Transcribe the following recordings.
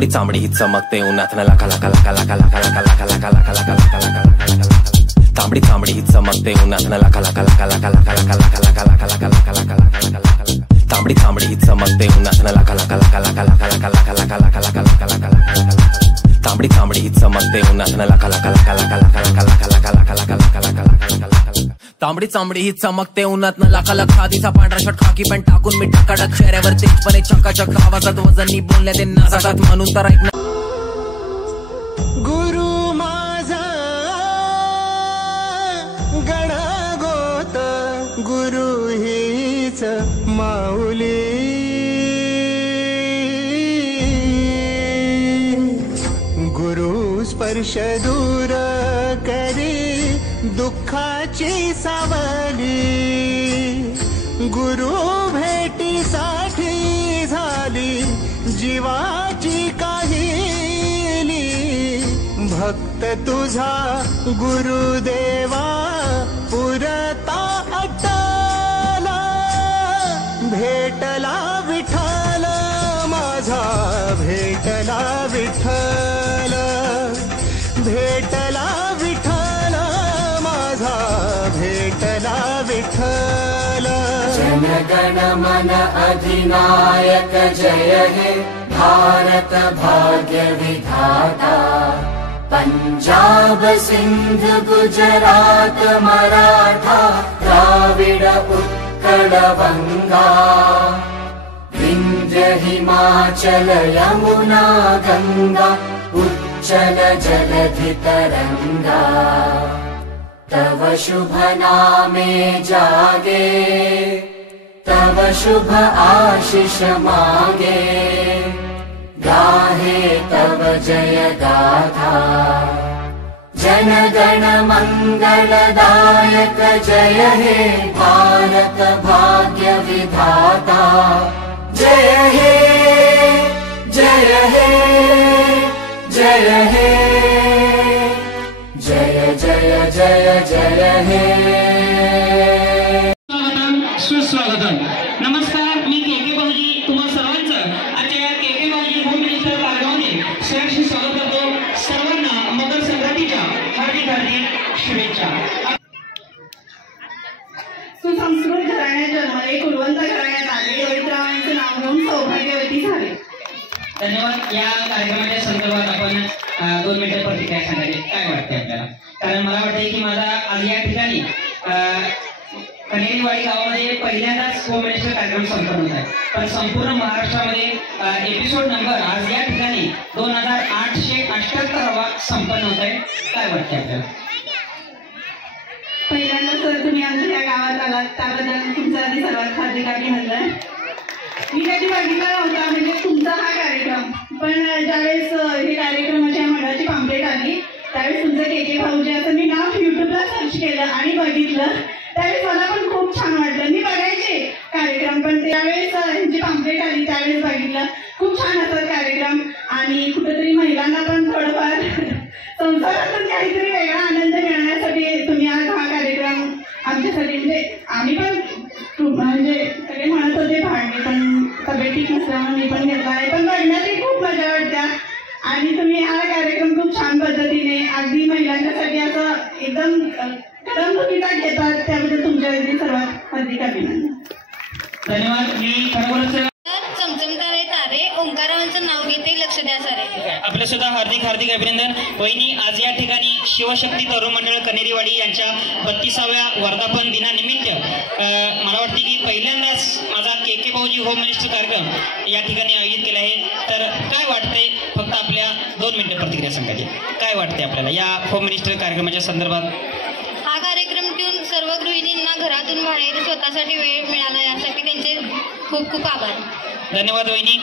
तांबडी चांबडी ही चमकते उन्हात लाका लाका लाका लाका लाका लाका लाका लाका लाका लाका लाका लाका तांबडी चांबडी ही चमकते उन्हात लाका लाका लाका लाका लाका लाका लाका लाका लाका लाका लाका लाका लाका लाका तांबडी चांबडी ही चमकते उन्हात लाका लाका लाका लाका लाका लाका लाका लाका लाका लाका लाका लाका लाका तांबडी चांबडी ही चमकते उन्हात लाका लाका लाका लाका लाका लाका लाका लाका लाका लाका लाका लाका लाका लाका तांबडी चांबडी ही चमकते उन्हात लाका लाका आधीचा पांढरा शर्ट खाकी पॅन्ट टाकून मी टाकाटक चेहऱ्यावर तेजपणे चकाचक आवाजात वजननी बोलण्यात ते नाचतात म्हणून तर ऐक गुरु माझा गणगोत गुरु हीच माऊली गुरु स्पर्श दूर करी दुःखाची सावली गुरु भेटीसाठी झाली जीवाची काहिली भक्त तुझा गुरुदेवा पुरता अटला भेटला विठ्ठल माझा भेटला विठ्ठल भेटला विठ्ठल माझा भेटला विठ्ठल जन गण मन अधिनायक जय हे भारत भाग्य विधाता पंजाब सिंध गुजरात मराठा द्राविड उत्कल बंगा विंध्य हिमाचल यमुना गंगा उच्चल जलधि तरंगा तव शुभ नामे जागे तव शुभ आशीष मागे गाहे तव जय गाथा जन गण मंगलदायक जय हे भारत भाग्य विधाता जय हे जय हे जय हे जय जय जय जय हे सुस्वागतम. नमस्कार, मी के भाऊजी तुम्हा सर्वांचं आजच्या या के भाऊजी होम मिनिस्टर कार्यक्रमामध्ये सहर्ष स्वागत करतो. सर्वांना मकर संक्रांतीच्या हार्दिक हार्दिक शुभेच्छा. सुसंस्कृत घराण्यात जन्मले कुलवंत घराण्यात आले वैद्यरावांचे नाव घेऊन सौभाग्यवती झाले. धन्यवाद. या कार्यक्रमाच्या संदर्भात आपण 2 मिनिटं प्रतिक्रिया सांगायची काय वाटते आपल्याला? कारण मला वाटते की माझा आज या ठिकाणी कनेरीवाडी गावामध्ये पहिल्यांदाच होम मिनिस्टर कार्यक्रम संपन्न होत आहे. पण संपूर्ण महाराष्ट्रामध्ये एपिसोड नंबर आज या ठिकाणी 2878वा संपन्न होत आहे. काय वाटते आपल्याला? पहिल्यांदा सर तुम्ही आमच्या या गावात आलात त्याबद्दल तुमचा आधी सर्वात हार्दिक अभिनंदन. मी कधी बघितला नव्हता म्हणजे तुमचा हा कार्यक्रम, पण ज्यावेळेस हे कार्यक्रमाच्या मंडळाची पॅम्पलेट आली त्यावेळेस तुमचं के भाऊजी असं मी नाव युट्यूबला सर्च केलं आणि बघितलं. त्यावेळेस मला पण खूप छान वाटलं. मी बघायचे कार्यक्रम पण त्यावेळेस ह्यांची पॅम्पलेट आली त्यावेळेस बघितलं. खूप छान असतात कार्यक्रम आणि कुठेतरी महिलांना पण थोडंफार संसारातून काहीतरी वेगळा आनंद मिळण्यासाठी तुम्ही आज हा कार्यक्रम आमच्यासाठी म्हणजे आम्ही पण म्हणजे सगळे म्हणत होते भांडणे पण सगळे ठीक नसल्यामुळे मी पण घेतला आहे. पण बघण्यातही खूप मजा वाटते आणि तुम्ही हा कार्यक्रम खूप छान पद्धतीने अगदी महिलांच्यासाठी असं एकदम करमणुकीचा घेतात त्याबद्दल तुमच्यावरती सर्वात हार्दिक अभिनंदन. धन्यवाद. मी खरोखरच चमचमतारे तारे ओंकारावांचं नाव घेते लक्ष द्या सारे. आपलं सुद्धा हार्दिक हार्दिक अभिनंदन. वहिनी आज या ठिकाणी शिवशक्ती तरुण मंडळ कनेरीवाडी यांच्या 32व्या वर्धापन दिनानिमित्त मला वाटते की पहिल्यांदाच माझा के भाऊजी होम मिनिस्टर कार्यक्रम या ठिकाणी आयोजित केला आहे. तर काय वाटते फक्त आपल्या 2 मिनिटं प्रतिक्रिया सांगायची काय वाटते आपल्याला या होम मिनिस्टर कार्यक्रमाच्या संदर्भात? हा कार्यक्रम ठेवून सर्व गृहिणींना घरातून बाहेर स्वतःसाठी वेळ मिळाला यासाठी त्यांचे खूप खूप आभार. धन्यवाद वहिनी.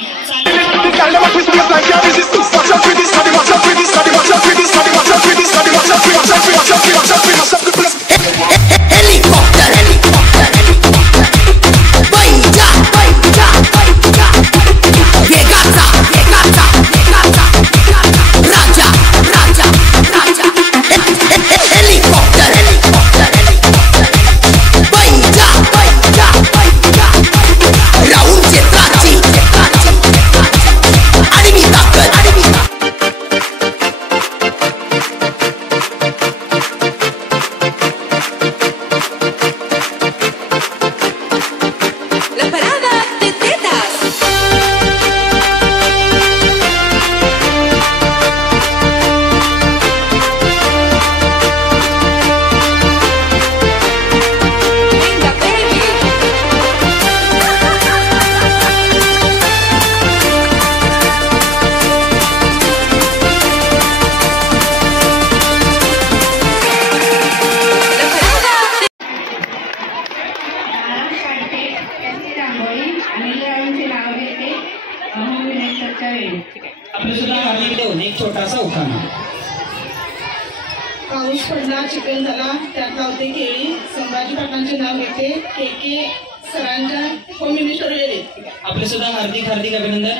राहुल क्षेत्राची आणि मी ताकद असा उखाणा. पाऊस पडला चिखल झाला त्यात लावते केळी. संभाजी पाटलांचे नाव घेते. के सरांच्या होम मिनिस्टर गेले. आपले सुद्धा हार्दिक हार्दिक अभिनंदन.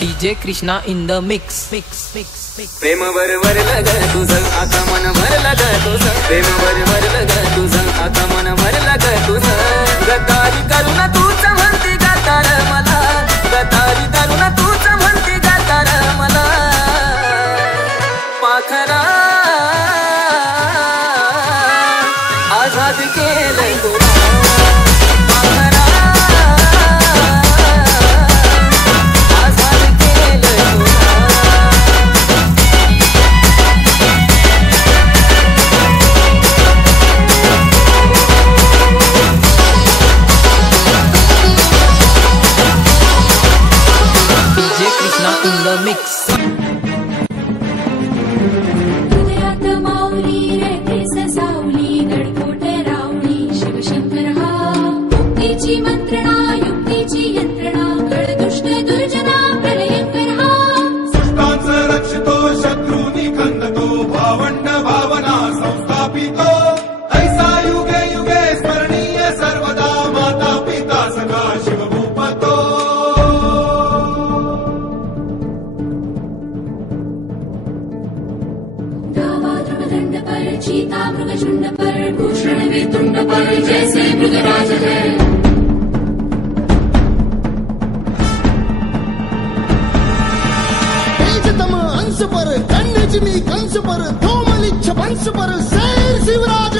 DJ Krishna in the mix. प्रेम भरलं ग तुझं आता मन भरलं ग तुझं. प्रेम भरलं ग तुझं आता मन भरलं ग तुझं. गतारी करून तूच म्हणती गातार मला. गतारी करून तूच म्हणती गातार मला. पाखरा आझाद केलंय तुला. हृदयात माऊली रेखेस सावली नडकोट रावणी शिवशंकर हा. मुक्तीची मंत्रणा युक्तीची यंत्रणा कळदुष्ट दुर्जना प्रलयंकर हा. सृष्टांचं रक्षितो शत्रूनी खंदतो भावंड भावना संस्थापितो. ऐसा युगे युगे स्मरणीय सर्वदा माता पिता सखा शिवभूपतो. दंड पर चीता मृगशुंड पर भूषण वेतुंड पर जैसे मृगराज है. तेजतम अंश पर कन्यजमी कंस पर धूमलिच्छ वंश पर शेर शिवराज